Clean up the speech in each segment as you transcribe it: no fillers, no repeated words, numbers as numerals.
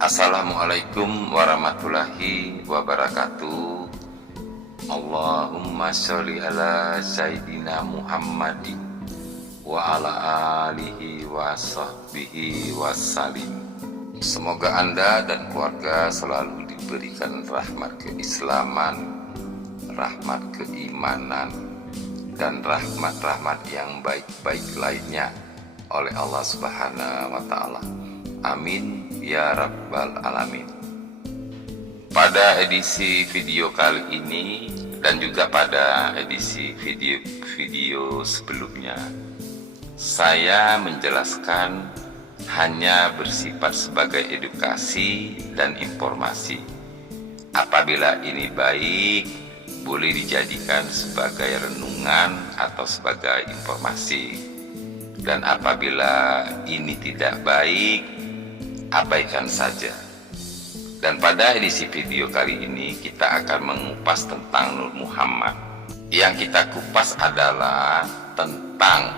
Assalamualaikum warahmatullahi wabarakatuh. Allahumma sholli ala Sayyidina Muhammadin wa ala alihi wa sahbihi wassalim. Semoga Anda dan keluarga selalu diberikan rahmat keislaman, rahmat keimanan, dan rahmat-rahmat yang baik-baik lainnya oleh Allah Subhanahu wa Ta'ala. Amin ya rabbal alamin. Pada edisi video kali ini dan juga pada edisi video sebelumnya, saya menjelaskan hanya bersifat sebagai edukasi dan informasi. Apabila ini baik, boleh dijadikan sebagai renungan atau sebagai informasi. Dan apabila ini tidak baik, abaikan saja. Dan pada edisi video kali ini kita akan mengupas tentang Nur Muhammad. Yang kita kupas adalah tentang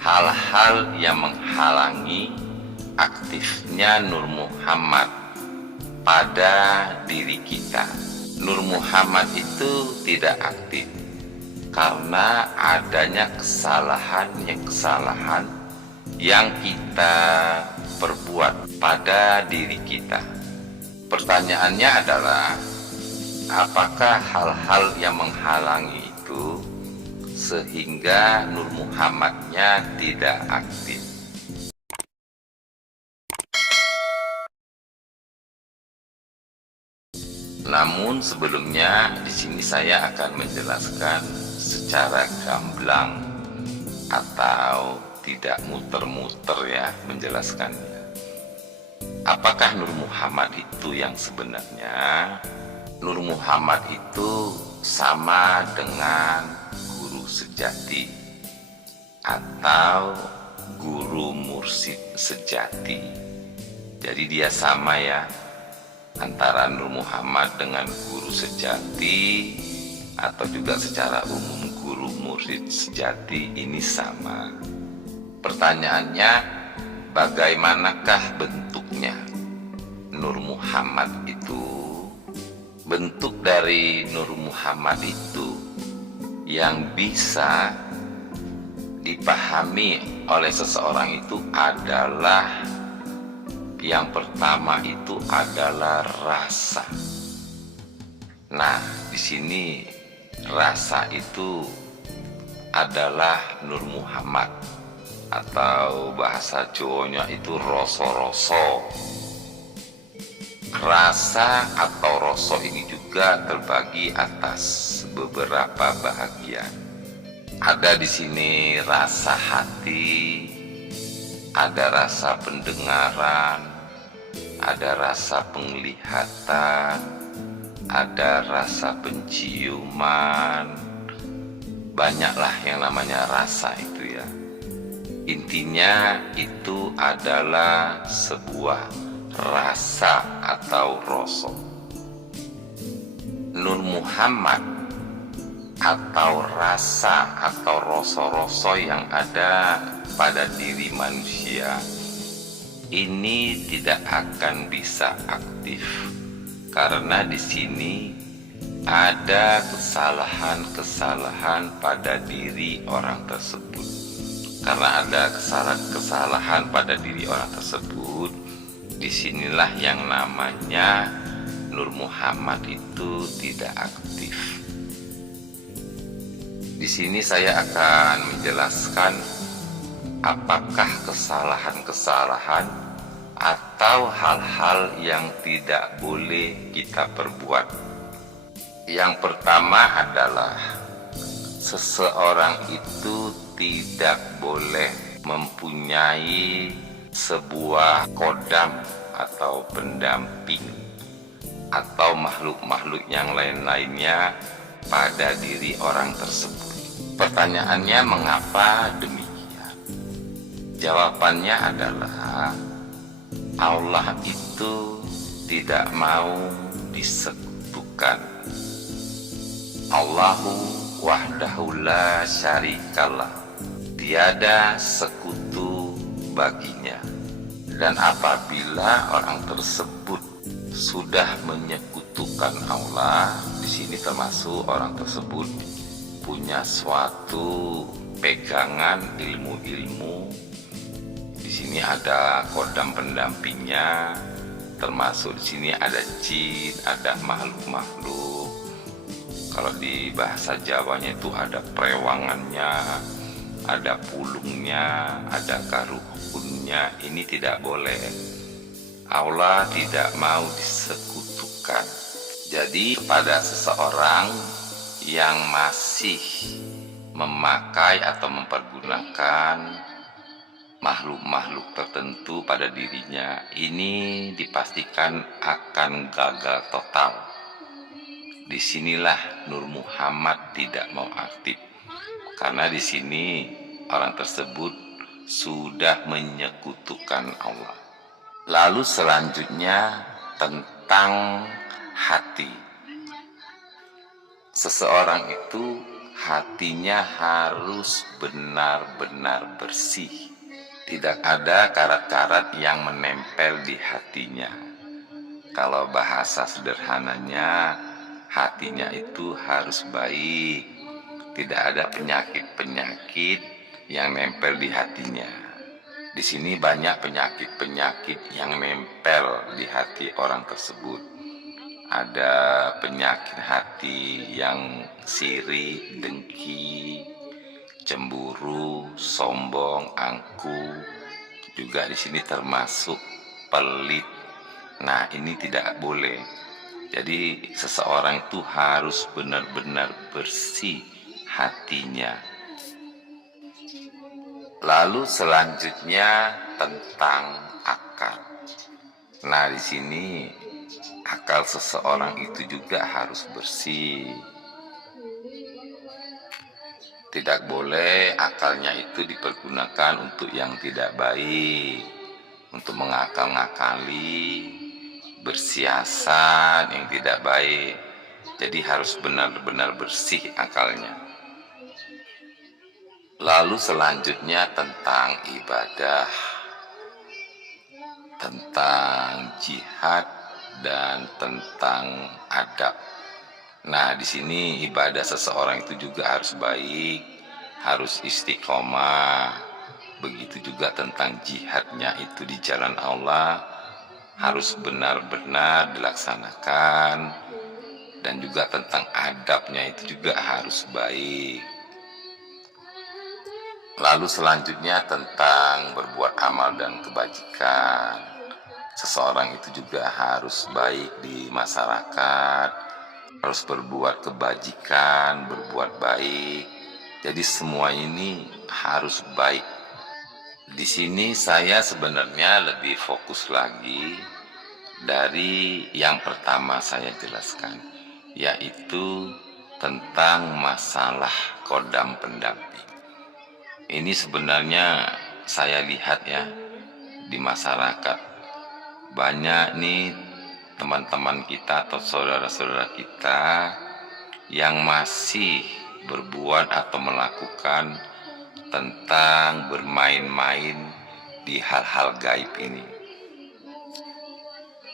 hal-hal yang menghalangi aktifnya Nur Muhammad pada diri kita. Nur Muhammad itu tidak aktif karena adanya kesalahan yang kita perbuat pada diri kita. Pertanyaannya adalah, apakah hal-hal yang menghalangi itu sehingga Nur Muhammadnya tidak aktif? Namun sebelumnya di sini saya akan menjelaskan secara gamblang atau tidak muter-muter ya menjelaskannya. Apakah Nur Muhammad itu yang sebenarnya? Nur Muhammad itu sama dengan guru sejati atau guru mursyid sejati. Jadi dia sama ya, antara Nur Muhammad dengan guru sejati atau juga secara umum guru mursyid sejati ini sama. Pertanyaannya, bagaimanakah bentuknya Nur Muhammad itu? Bentuk dari Nur Muhammad itu yang bisa dipahami oleh seseorang itu adalah, yang pertama itu adalah rasa. Nah, di sini rasa itu adalah Nur Muhammad, atau bahasa Jawanya itu rasa-rasa. Rasa atau rasa ini juga terbagi atas beberapa bahagian. Ada di sini rasa hati, ada rasa pendengaran, ada rasa penglihatan, ada rasa penciuman. Banyaklah yang namanya rasa itu ya. Intinya itu adalah sebuah rasa atau rasa. Nur Muhammad atau rasa atau rasa-rasa yang ada pada diri manusia ini tidak akan bisa aktif karena di sini ada kesalahan-kesalahan pada diri orang tersebut. Karena ada kesalahan pada diri orang tersebut, disinilah yang namanya Nur Muhammad itu tidak aktif. Di sini saya akan menjelaskan apakah kesalahan-kesalahan atau hal-hal yang tidak boleh kita perbuat. Yang pertama adalah seseorang itu tidak boleh mempunyai sebuah kodam atau pendamping atau makhluk-makhluk yang lain-lainnya pada diri orang tersebut. Pertanyaannya, mengapa demikian? Jawabannya adalah Allah itu tidak mau disekutukan. Allahu wahdahu la syarikalah, tiada sekutu baginya. Dan apabila orang tersebut sudah menyekutukan Allah, di sini termasuk orang tersebut punya suatu pegangan ilmu-ilmu. Di sini ada kodam pendampingnya, termasuk di sini ada jin, ada makhluk-makhluk. Kalau di bahasa Jawanya itu ada prewangannya, ada pulungnya, ada karuhunnya. Ini tidak boleh. Allah tidak mau disekutukan. Jadi pada seseorang yang masih memakai atau mempergunakan makhluk-makhluk tertentu pada dirinya, ini dipastikan akan gagal total. Disinilah Nur Muhammad tidak mau aktif, karena di sini orang tersebut sudah menyekutukan Allah. Lalu selanjutnya tentang hati. Seseorang itu hatinya harus benar-benar bersih. Tidak ada karat-karat yang menempel di hatinya. Kalau bahasa sederhananya, hatinya itu harus baik. Tidak ada penyakit-penyakit yang nempel di hatinya. Di sini banyak penyakit-penyakit yang nempel di hati orang tersebut. Ada penyakit hati yang siri, dengki, cemburu, sombong, angkuh. Juga di sini termasuk pelit. Nah, ini tidak boleh. Jadi seseorang itu harus benar-benar bersih hatinya. Lalu selanjutnya tentang akal. Nah, di sini akal seseorang itu juga harus bersih. Tidak boleh akalnya itu dipergunakan untuk yang tidak baik, untuk mengakal-ngakali, bersiasat yang tidak baik. Jadi harus benar-benar bersih akalnya. Lalu selanjutnya tentang ibadah, tentang jihad, dan tentang adab. Nah, di sini ibadah seseorang itu juga harus baik, harus istiqomah. Begitu juga tentang jihadnya itu di jalan Allah, harus benar-benar dilaksanakan. Dan juga tentang adabnya itu juga harus baik. Lalu selanjutnya tentang berbuat amal dan kebajikan. Seseorang itu juga harus baik di masyarakat, harus berbuat kebajikan, berbuat baik. Jadi semua ini harus baik. Di sini saya sebenarnya lebih fokus lagi dari yang pertama saya jelaskan, yaitu tentang masalah kodam pendamping. Ini sebenarnya saya lihat ya di masyarakat, banyak nih teman-teman kita atau saudara-saudara kita yang masih berbuat atau melakukan tentang bermain-main di hal-hal gaib ini.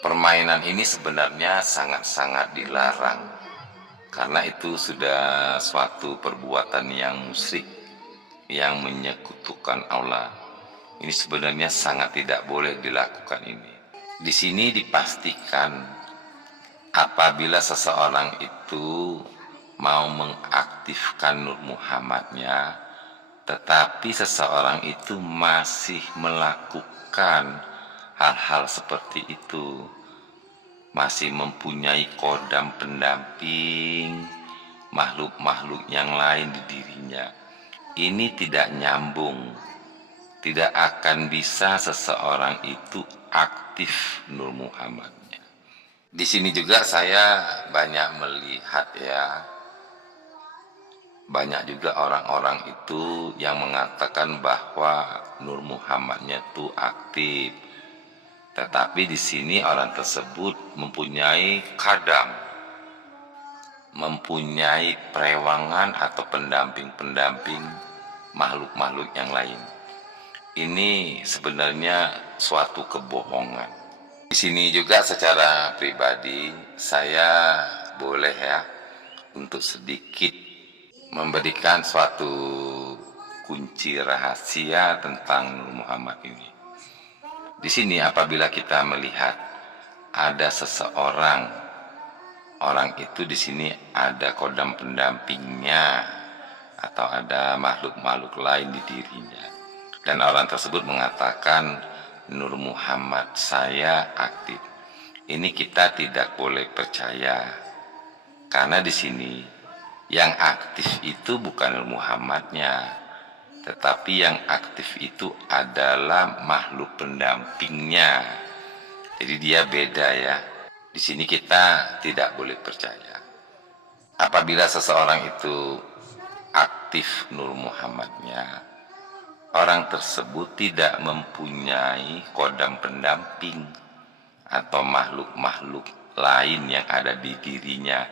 Permainan ini sebenarnya sangat-sangat dilarang, karena itu sudah suatu perbuatan yang musyrik, yang menyekutukan Allah. Ini sebenarnya sangat tidak boleh dilakukan ini. Di sini dipastikan apabila seseorang itu mau mengaktifkan Nur Muhammadnya, tetapi seseorang itu masih melakukan hal-hal seperti itu, masih mempunyai kodam pendamping, makhluk-makhluk yang lain di dirinya, ini tidak nyambung. Tidak akan bisa seseorang itu aktif Nur Muhammadnya. Di sini juga saya banyak melihat ya, banyak juga orang-orang itu yang mengatakan bahwa Nur Muhammadnya itu aktif. Tetapi di sini orang tersebut mempunyai kadam, mempunyai perewangan atau pendamping-pendamping makhluk-makhluk yang lain. ini sebenarnya suatu kebohongan. Di sini juga secara pribadi saya boleh ya untuk sedikit memberikan suatu kunci rahasia tentang Nur Muhammad ini. Di sini apabila kita melihat ada seseorang, orang itu di sini ada kodam pendampingnya atau ada makhluk-makhluk lain di dirinya, dan orang tersebut mengatakan Nur Muhammad saya aktif. Ini kita tidak boleh percaya, karena di sini yang aktif itu bukan Nur Muhammadnya, tetapi yang aktif itu adalah makhluk pendampingnya. Jadi dia beda ya. Di sini kita tidak boleh percaya. Apabila seseorang itu aktif Nur Muhammadnya, orang tersebut tidak mempunyai kodam pendamping atau makhluk-makhluk lain yang ada di dirinya.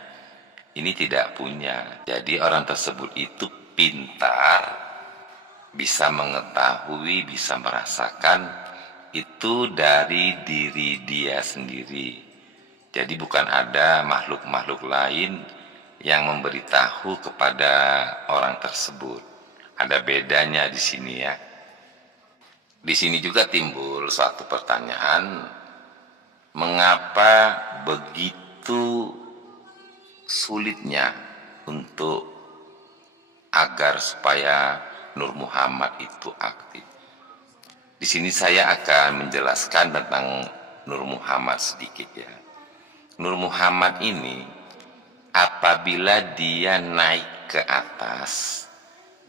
Ini tidak punya. Jadi orang tersebut itu pintar, bisa mengetahui, bisa merasakan itu dari diri dia sendiri. Jadi bukan ada makhluk-makhluk lain yang memberitahu kepada orang tersebut. Ada bedanya di sini ya. Di sini juga timbul suatu pertanyaan, mengapa begitu sulitnya untuk agar supaya Nur Muhammad itu aktif. Di sini saya akan menjelaskan tentang Nur Muhammad sedikit ya. Nur Muhammad ini apabila dia naik ke atas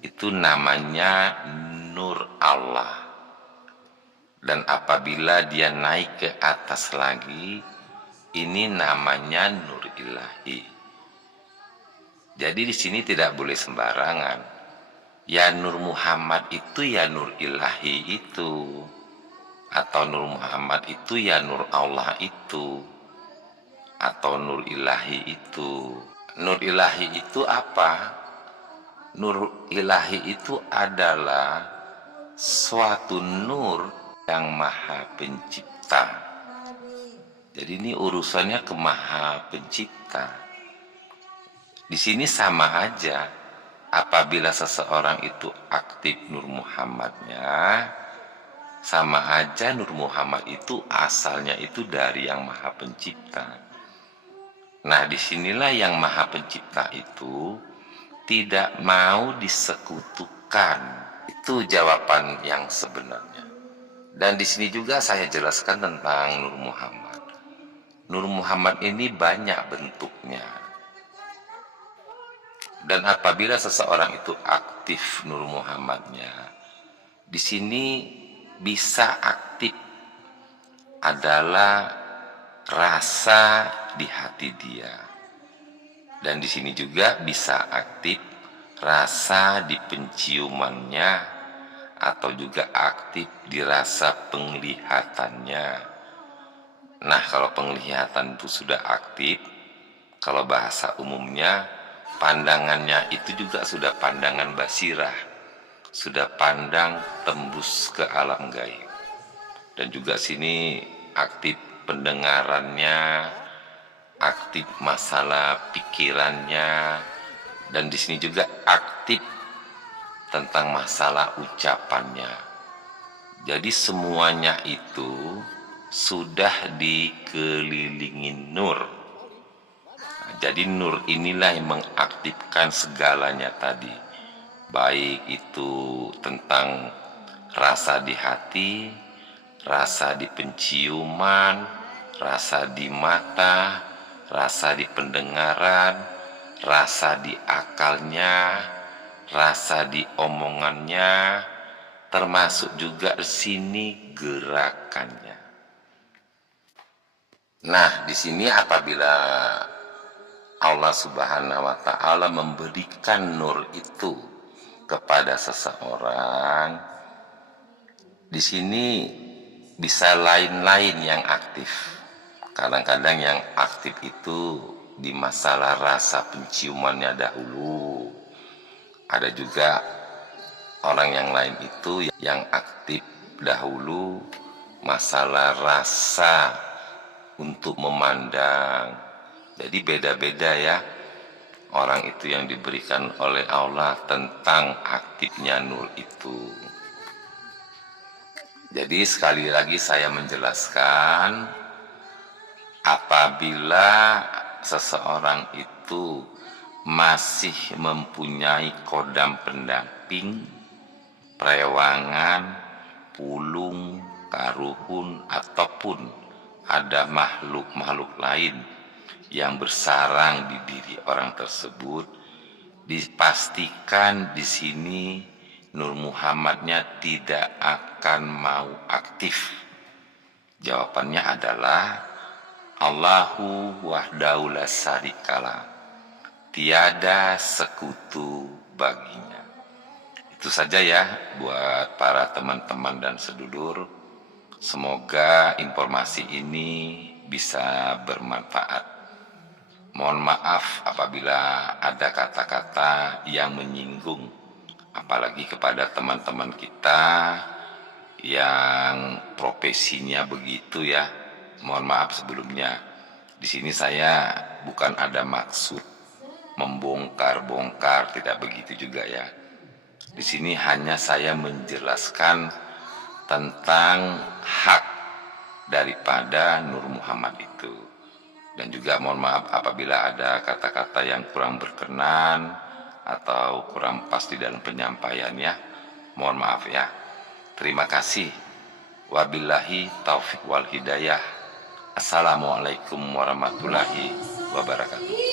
itu namanya Nur Allah, dan apabila dia naik ke atas lagi ini namanya Nur Ilahi. Jadi di sini tidak boleh sembarangan. Ya Nur Muhammad itu ya Nur Ilahi itu, atau Nur Muhammad itu ya Nur Allah itu, atau Nur Ilahi itu. Nur Ilahi itu apa? Nur Ilahi itu adalah suatu nur yang maha pencipta. Jadi ini urusannya ke maha pencipta. Di sini sama aja, apabila seseorang itu aktif Nur Muhammadnya, sama aja Nur Muhammad itu asalnya itu dari yang maha pencipta. Nah disinilah yang maha pencipta itu tidak mau disekutukan. Itu jawaban yang sebenarnya. Dan di sini juga saya jelaskan tentang Nur Muhammad. Nur Muhammad ini banyak bentuknya. Dan apabila seseorang itu aktif Nur Muhammadnya, di sini bisa aktif adalah rasa di hati dia. Dan di sini juga bisa aktif rasa di penciumannya, atau juga aktif di rasa penglihatannya. Nah, kalau penglihatan itu sudah aktif, kalau bahasa umumnya pandangannya itu juga sudah pandangan basirah, sudah pandang tembus ke alam gaib. Dan juga sini aktif pendengarannya, aktif masalah pikirannya, dan di sini juga aktif tentang masalah ucapannya. Jadi semuanya itu sudah dikelilingi nur. Jadi nur inilah yang mengaktifkan segalanya tadi, baik itu tentang rasa di hati, rasa di penciuman, rasa di mata, rasa di pendengaran, rasa di akalnya, rasa di omongannya, termasuk juga di sini gerakannya. Nah, di sini apabila Allah Subhanahu wa Ta'ala memberikan nur itu kepada seseorang, di sini bisa lain-lain yang aktif. Kadang-kadang yang aktif itu di masalah rasa penciumannya dahulu. Ada juga Orang yang lain itu yang aktif dahulu masalah rasa untuk memandang. Jadi beda-beda ya orang itu yang diberikan oleh Allah tentang aktifnya nur itu. Jadi sekali lagi saya menjelaskan, apabila seseorang itu masih mempunyai kodam pendamping, perewangan, pulung, karuhun, ataupun ada makhluk-makhluk lain yang bersarang di diri orang tersebut, dipastikan di sini Nur Muhammadnya tidak akan mau aktif. Jawabannya adalah Allahu wahdahu la syarikalah, tiada sekutu baginya. Itu saja ya buat para teman-teman dan sedulur. Semoga informasi ini bisa bermanfaat. Mohon maaf apabila ada kata-kata yang menyinggung, apalagi kepada teman-teman kita yang profesinya begitu ya. Mohon maaf sebelumnya. Di sini saya bukan ada maksud membongkar-bongkar, tidak begitu juga ya. Di sini hanya saya menjelaskan tentang hak daripada Nur Muhammad itu. Dan juga mohon maaf apabila ada kata-kata yang kurang berkenan atau kurang pas di dalam penyampaiannya. Mohon maaf ya. Terima kasih. Wabillahi taufiq wal hidayah. Assalamualaikum warahmatullahi wabarakatuh.